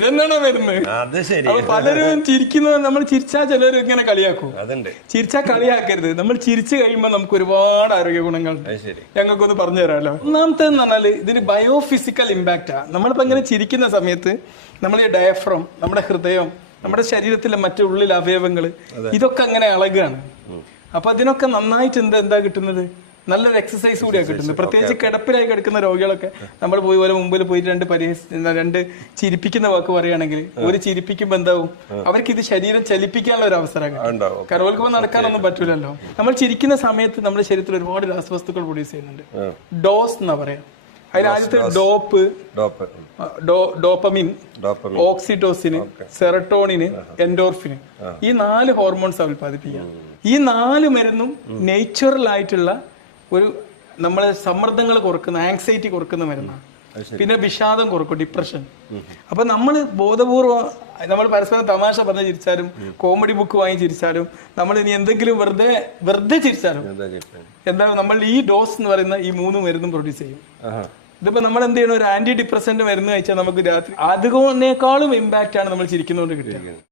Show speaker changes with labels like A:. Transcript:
A: ഇതെന്നാണോ വരുന്നത്
B: അത് ശരി.
A: പലരും ചിരിക്കുന്നത് നമ്മൾ ചിരിച്ചാൽ ചിലർ ഇങ്ങനെ കളിയാക്കും.
B: അതുണ്ട്.
A: ചിരിച്ചാൽ കളിയാക്കരുത്. നമ്മൾ ചിരിച്ചു കഴിയുമ്പോൾ നമുക്ക് ഒരുപാട് ആരോഗ്യ ഗുണങ്ങൾ
B: അത്
A: ഞങ്ങൾക്കൊന്ന് പറഞ്ഞു തരാമല്ലോ. ഒന്നാമത്തെ എന്ന് പറഞ്ഞാൽ ഇതിന് ബയോഫിസിക്കൽ ഇമ്പാക്റ്റാ നമ്മളിപ്പോ ഇങ്ങനെ ചിരിക്കുന്ന സമയത്ത് നമ്മൾ ഈ ഡയഫ്രം നമ്മുടെ ഹൃദയം നമ്മുടെ ശരീരത്തിലെ മറ്റു ഉള്ളിലെ അവയവങ്ങൾ ഇതൊക്കെ അങ്ങനെ ഇളകുകയാണ് അപ്പൊ അതിനൊക്കെ നന്നായിട്ട് എന്താ എന്താ കിട്ടുന്നത്? നല്ലൊരു എക്സസൈസ് കൂടിയാണ് കിട്ടുന്നത്. പ്രത്യേകിച്ച് കിടപ്പിലായി കിടക്കുന്ന രോഗികളൊക്കെ നമ്മൾ പോയി പോലെ മുമ്പിൽ പോയിട്ട് രണ്ട് പരിഹസ് രണ്ട് ചിരിപ്പിക്കുന്ന വാക്ക് പറയുകയാണെങ്കിൽ ഒരു ചിരിപ്പിക്കുമ്പോൾ എന്താവും? അവർക്ക് ഇത് ശരീരം ചലിപ്പിക്കാനുള്ള ഒരു അവസരം കരോൽക്കുമ്പോൾ നടക്കാനൊന്നും പറ്റൂലല്ലോ. നമ്മൾ ചിരിക്കുന്ന സമയത്ത് നമ്മുടെ ശരീരത്തിൽ ഒരുപാട് രാസവസ്തുക്കൾ പ്രൊഡ്യൂസ് ചെയ്യുന്നുണ്ട്. ഡോസ് എന്നാ പറയാം. അതിന് ആദ്യത്തെ dope. Dopamine.
B: Dopamine.
A: Oxytocin serotonin endorphin. ഈ നാല് ഹോർമോൺസ് ഉൽപ്പാദിപ്പിക്കുക ഈ നാല് മരുന്നും നേച്ചുറൽ ആയിട്ടുള്ള ഒരു നമ്മളെ സമ്മർദ്ദങ്ങൾ കുറക്കുന്ന ആങ്സൈറ്റി കുറക്കുന്ന മരുന്നാണ് പിന്നെ വിഷാദം കുറക്കും ഡിപ്രഷൻ അപ്പൊ നമ്മൾ ബോധപൂർവം നമ്മൾ പരസ്പരം തമാശ പറഞ്ഞ് ചിരിച്ചാലും കോമഡി ബുക്ക് വാങ്ങി ചിരിച്ചാലും നമ്മൾ ഇനി എന്തെങ്കിലും വെറുതെ വെറുതെ ചിരിച്ചാലും എന്താണ് നമ്മൾ ഈ ഡോസ് എന്ന് പറയുന്ന ഈ മൂന്ന് മരുന്നും പ്രൊഡ്യൂസ് ചെയ്യും. ഇതിപ്പോ നമ്മൾ എന്ത് ചെയ്യണം? ഒരു ആന്റി ഡിപ്രസന്റ് മരുന്ന് കഴിച്ചാൽ നമുക്ക് രാത്രി അതുകൊണ്ടേക്കാളും ഇമ്പാക്റ്റ് ആണ് നമ്മൾ ചിരിക്കുന്നതുകൊണ്ട് കിട്ടുക.